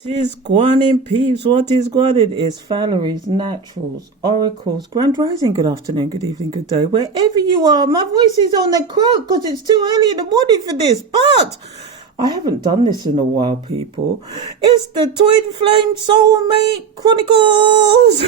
What is Guanin peeps? What is Guanin? It's Valerie's Naturals, Oracles, Grand Rising. Good afternoon, good evening, good day, wherever you are. My voice is on the croak because it's too early in the morning for this, but I haven't done this in a while, people. It's the Twinflame Soulmate Chronicles.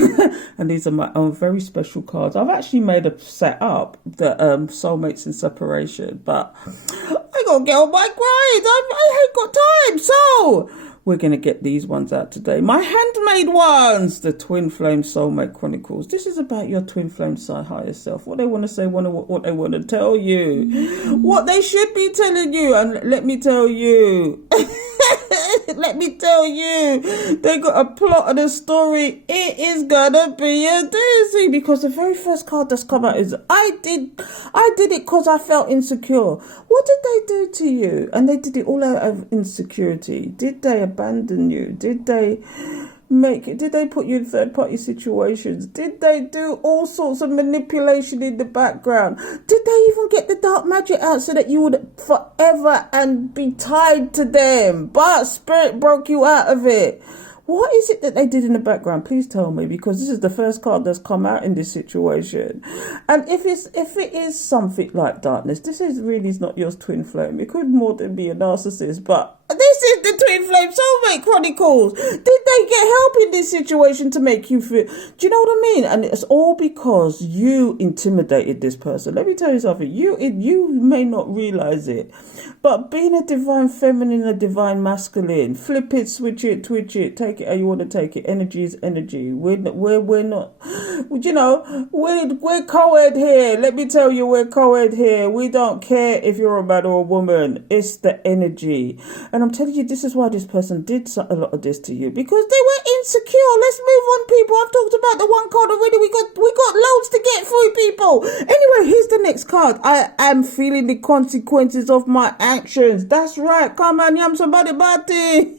And these are my own very special cards. I've actually made a set up the Soulmates in Separation, but I gotta get on my grind. I ain't got time, so we're going to get these ones out today. My handmade ones, the Twinflame Soulmate Chronicles. This is about your twin flame side higher self. What they want to say, what they want to tell you. What they should be telling you. And let me tell you. Let me tell you. They got a plot and a story. It is going to be a doozy. Because the very first card that's come out is, I did it because I felt insecure. What did they do to you? And they did it all out of insecurity. Did they abandon you? Did they put you in third party situations? Did they do all sorts of manipulation in the background? Did they even get the dark magic out so that you would forever and be tied to them, but spirit broke you out of it? What is it that they did in the background? Please tell me, because this is the first card that's come out in this situation. And if it is something like darkness, this is really not your twin flame. It could more than be a narcissist, but this is the Twinflame Soulmate Chronicles. Did they get help in this situation to make you feel? Do you know what I mean? And it's all because you intimidated this person. Let me tell you something. You may not realize it, but being a divine feminine, a divine masculine, flip it, switch it, twitch it, take it how you want to take it. Energy is energy. We're not. You know, we're co-ed here. Let me tell you, we're co-ed here. We don't care if you're a man or a woman. It's the energy. And I'm telling you, this is why this person did a lot of this to you, because they were insecure. Let's move on, people. I've talked about the one card already. We got loads to get through, people. Anyway, here's the next card. I am feeling the consequences of my actions. That's right. Come on, yam somebody bati.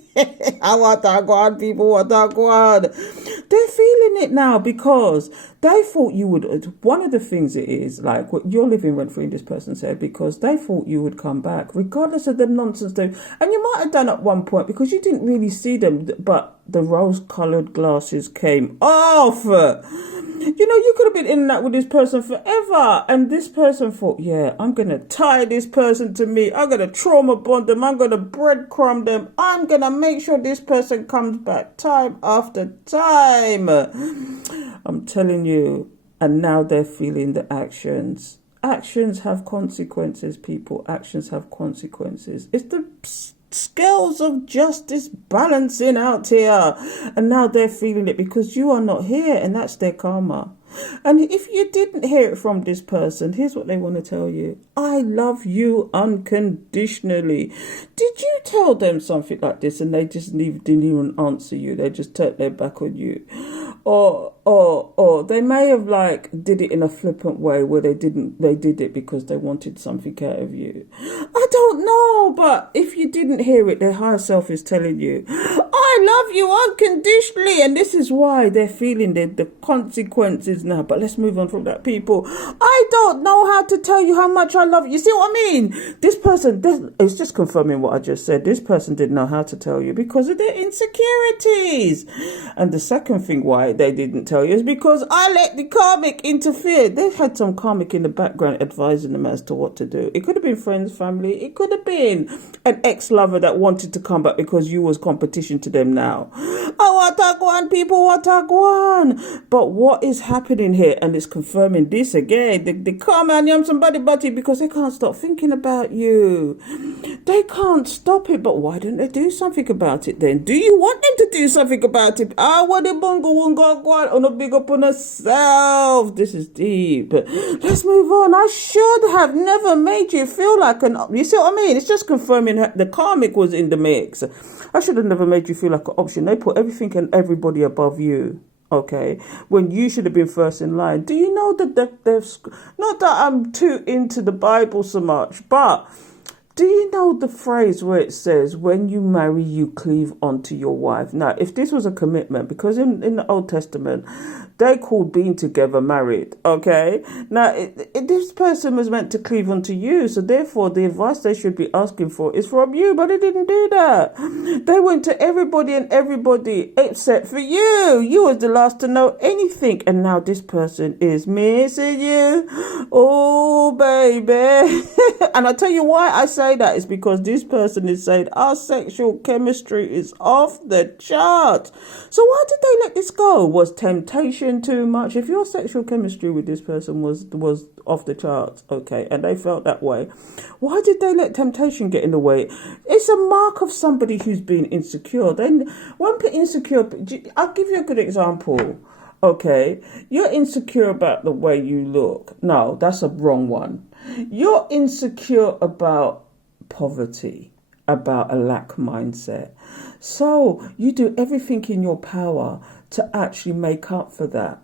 I want that God, people want that God. They're feeling it now because they thought you would. One of the things it is, like what your living went through in this person's head, because they thought you would come back regardless of the nonsense they. And you might have done at one point because you didn't really see them, but the rose-coloured glasses came off. You know, you could have been in and out with this person forever. And this person thought, yeah, I'm going to tie this person to me. I'm going to trauma bond them. I'm going to breadcrumb them. I'm going to make sure this person comes back time after time. I'm telling you. And now they're feeling the actions. Actions have consequences, people. Actions have consequences. It's the scales of justice balancing out here, and now they're feeling it because you are not here, and that's their karma. And if you didn't hear it from this person, here's what they want to tell you. I love you unconditionally. Did you tell them something like this and they just didn't even answer you? They just turned their back on you. Or they may have did it in a flippant way where they did it because they wanted something out of you. I don't know, but if you didn't hear it, their higher self is telling you, I love you unconditionally, and this is why they're feeling the consequences now. But let's move on from that, people. I don't know how to tell you how much I love you. You see what I mean? This person, it's just confirming what I just said. This person didn't know how to tell you because of their insecurities. And the second thing why they didn't tell you is because I let the karmic interfere. They've had some karmic in the background advising them as to what to do. It could have been friends, family. It could have been an ex-lover that wanted to come back because you was competition to them now. Oh, Watagwan, people, Watagwan. But what is happening here, and it's confirming this again, they come and yam somebody butty because they can't stop thinking about you. They can't stop it, but why don't they do something about it then? Do you want them to do something about it? I want a bungo wunga on a big up on herself. This is deep. Let's move on. I should have never made you feel like you see what I mean? It's just confirming the karmic was in the mix. I should have never made you feel like an option. They put everything and everybody above you. Okay, when you should have been first in line. Do you know that they've not that I'm too into the Bible so much, but Do you know the phrase where it says, when you marry, you cleave onto your wife? Now, if this was a commitment, because in the Old Testament, they called being together married, okay? Now, this person was meant to cleave onto you, so therefore the advice they should be asking for is from you, but they didn't do that. They went to everybody and everybody except for you. You was the last to know anything, and now this person is missing you. Oh, baby. And I'll tell you why I say that is because this person is saying our sexual chemistry is off the chart. So why did they let this go? Was temptation too much? If your sexual chemistry with this person was off the charts, okay, and they felt that way, why did they let temptation get in the way? It's a mark of somebody who's been insecure. Then when people insecure, I'll give you a good example. Okay, you're insecure about the way you look. No, that's a wrong one. You're insecure about poverty, about a lack mindset. So you do everything in your power to actually make up for that.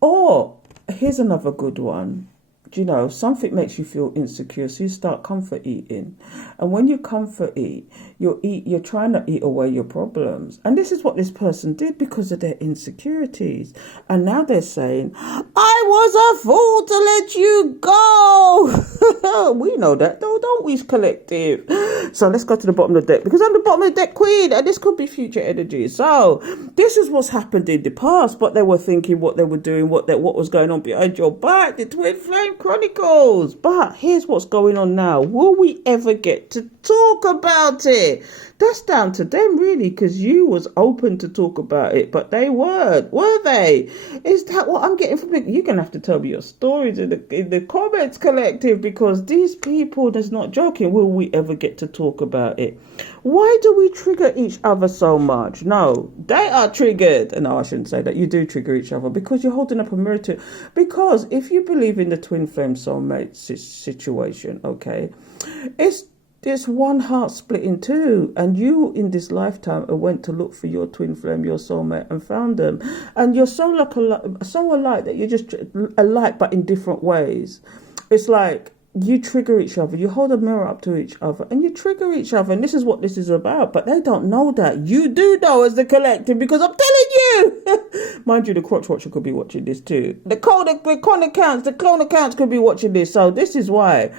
Or here's another good one. You know, something makes you feel insecure, so you start comfort eating. And when you comfort eat, you're trying to eat away your problems. And this is what this person did because of their insecurities. And now they're saying, I was a fool to let you go. We know that though, don't we, collective? So let's go to the bottom of the deck, because I'm the bottom of the deck queen, and this could be future energy. So this is what's happened in the past, but they were thinking what they were doing, what was going on behind your back, the Twinflame Chronicles. But here's what's going on now. Will we ever get to talk about it? That's down to them, really, because you was open to talk about it, but they weren't, were they? Is that what I'm getting from it? You're going to have to tell me your stories in the comments, collective, because these people, that's not joking. Will we ever get to talk about it? Why do we trigger each other so much? No, they are triggered. No, I shouldn't say that. You do trigger each other because you're holding up a mirror to. Because if you believe in the twin flame soulmate situation, okay, it's one heart split in two, and you in this lifetime went to look for your twin flame, your soulmate, and found them, and you're so alike that you're just alike but in different ways. It's like you trigger each other, you hold a mirror up to each other, and you trigger each other, and this is what this is about. But they don't know that. You do know as the collective, because I'm telling you. Mind you, the crotch watcher could be watching this too. The clone accounts could be watching this. So this is why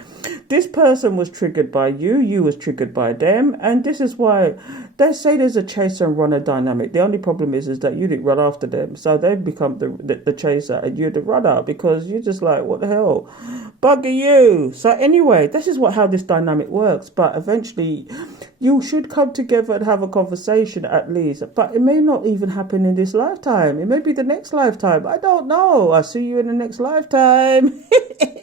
this person was triggered by you was triggered by them, and this is why they say there's a chaser and runner dynamic. The only problem is that you didn't run after them, so they've become the chaser and you're the runner, because you're just like, what the hell, bugger you. So anyway, this is how this dynamic works. But eventually you should come together and have a conversation at least. But it may not even happen in this lifetime. It may be the next lifetime. I don't know. I'll see you in the next lifetime.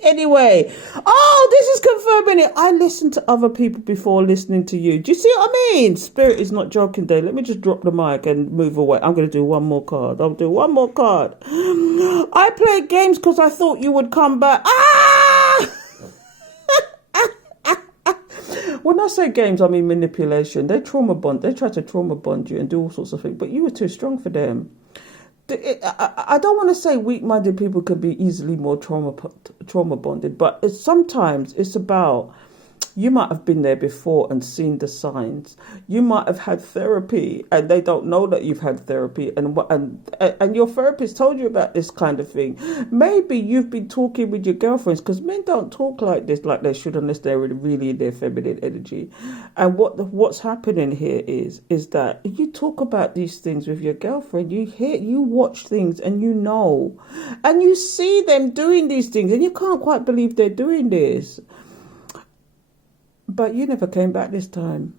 Anyway, this is confirming it. I listen to other people before listening to you. Do you see what I mean? Spirit is not joking there. Let me just drop the mic and move away. I'm going to do one more card. I'll do one more card. I played games because I thought you would come back. When I say games, I mean manipulation. They try to trauma bond you and do all sorts of things, but you were too strong for them. I don't want to say weak-minded people could be easily more trauma bonded, but sometimes it's about, you might have been there before and seen the signs. You might have had therapy and they don't know that you've had therapy, and your therapist told you about this kind of thing. Maybe you've been talking with your girlfriends, because men don't talk like this like they should unless they're really in their feminine energy. And what's happening here is that you talk about these things with your girlfriend. You watch things and you know, and you see them doing these things, and you can't quite believe they're doing this. But you never came back this time.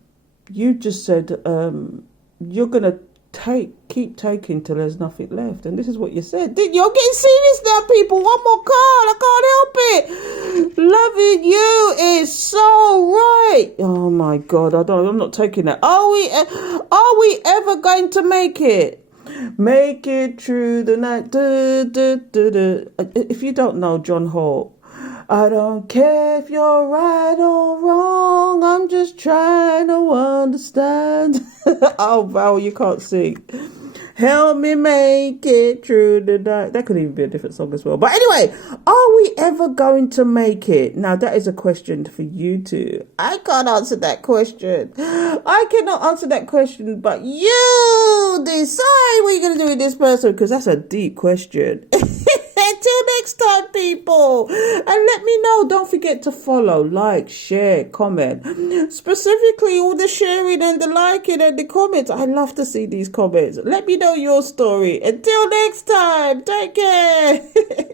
You just said you're going to keep taking till there's nothing left. And this is what you said. You're getting serious now, people. One more card. I can't help it. Loving you is so right. Oh, my God. I'm not taking that. Are we ever going to make it? Make it through the night. If you don't know John Holt, I don't care if you're right or wrong, I'm just trying to understand. Oh, Val, you can't sing. Help me make it through the night. That could even be a different song as well. But anyway, are we ever going to make it? Now, that is a question for you two. I can't answer that question. I cannot answer that question, but you decide what you're going to do with this person, because that's a deep question. Until next time, people. And let me know. Don't forget to follow, like, share, comment. Specifically, all the sharing and the liking and the comments. I love to see these comments. Let me know your story. Until next time, take care.